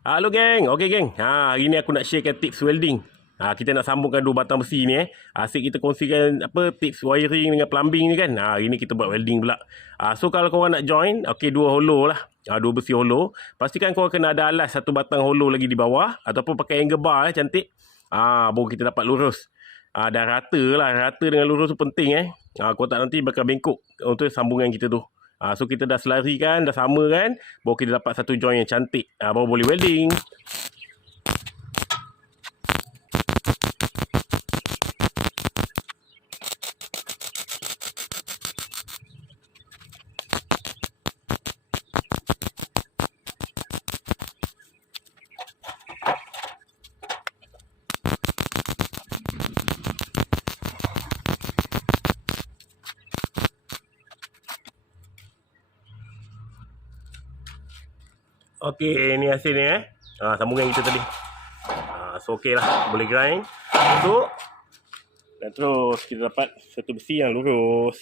Halo geng, okey geng. Hari ni aku nak sharekan tips welding. Kita nak sambungkan dua batang besi ni Asyik kita kongsikan tips wiring dengan plumbing ni kan. Hari ni kita buat welding pula. So kalau korang nak join, okey dua hollow lah. Dua besi hollow. Pastikan korang kena ada alas satu batang hollow lagi di bawah ataupun pakai angle bar cantik. Baru kita dapat lurus. Dan rata lah, rata dengan lurus tu penting Kau tak nanti bakal bengkok untuk sambungan kita tu. So kita dah selarikan, dah sama kan, baru kita dapat satu join yang cantik, baru boleh welding. Okey, ni hasil ni sambungan kita tadi. So okey lah, boleh grind. So dan terus kita dapat satu besi yang lurus.